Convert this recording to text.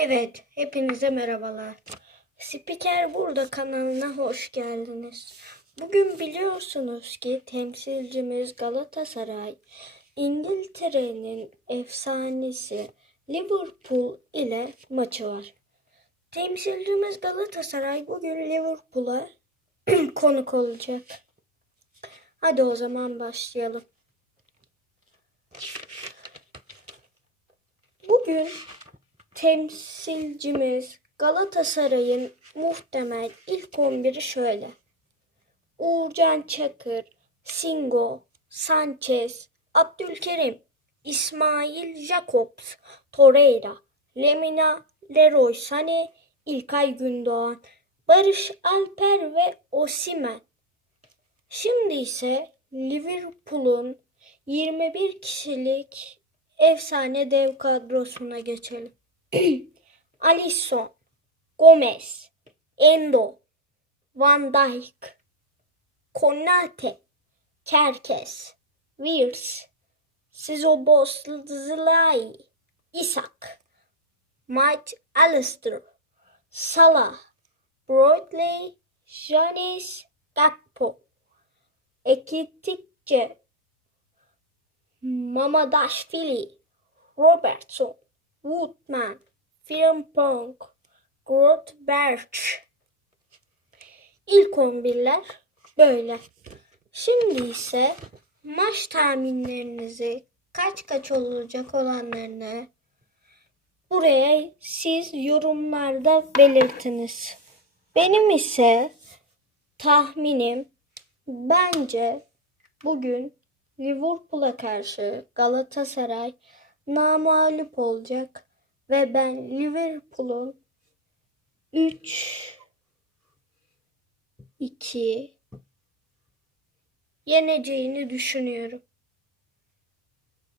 Evet, hepinize merhabalar. Spiker Burada kanalına hoş geldiniz. Bugün biliyorsunuz ki temsilcimiz Galatasaray, İngiltere'nin efsanesi Liverpool ile maçı var. Temsilcimiz Galatasaray bugün Liverpool'a konuk olacak. Hadi o zaman başlayalım. Bugün temsilcimiz Galatasaray'ın muhtemel ilk 11'i şöyle. Uğurcan Çakır, Singo, Sanchez, Abdülkerim, İsmail Jacobs, Torreira, Lemina, Leroy Sané, İlkay Gündoğan, Barış Alper ve Osimen. Şimdi ise Liverpool'un 21 kişilik efsane dev kadrosuna geçelim. Alisson, Gomez, Endo, Van Dijk, Konate, Kerkes, Wirs, Sizobozlai, Isak, Mike Allister, Salah, Brodley, Janis, Gakpo, Ekitikçe, Mamadashvili, Robertson, Woodman, Frimpong, Grotberg. İlk 11'ler böyle. Şimdi ise maç tahminlerinizi kaç kaç olacak olanlarını buraya siz yorumlarda belirtiniz. Benim ise tahminim bence bugün Liverpool'a karşı Galatasaray namağlup olacak ve ben Liverpool'un 3 2 yeneceğini düşünüyorum.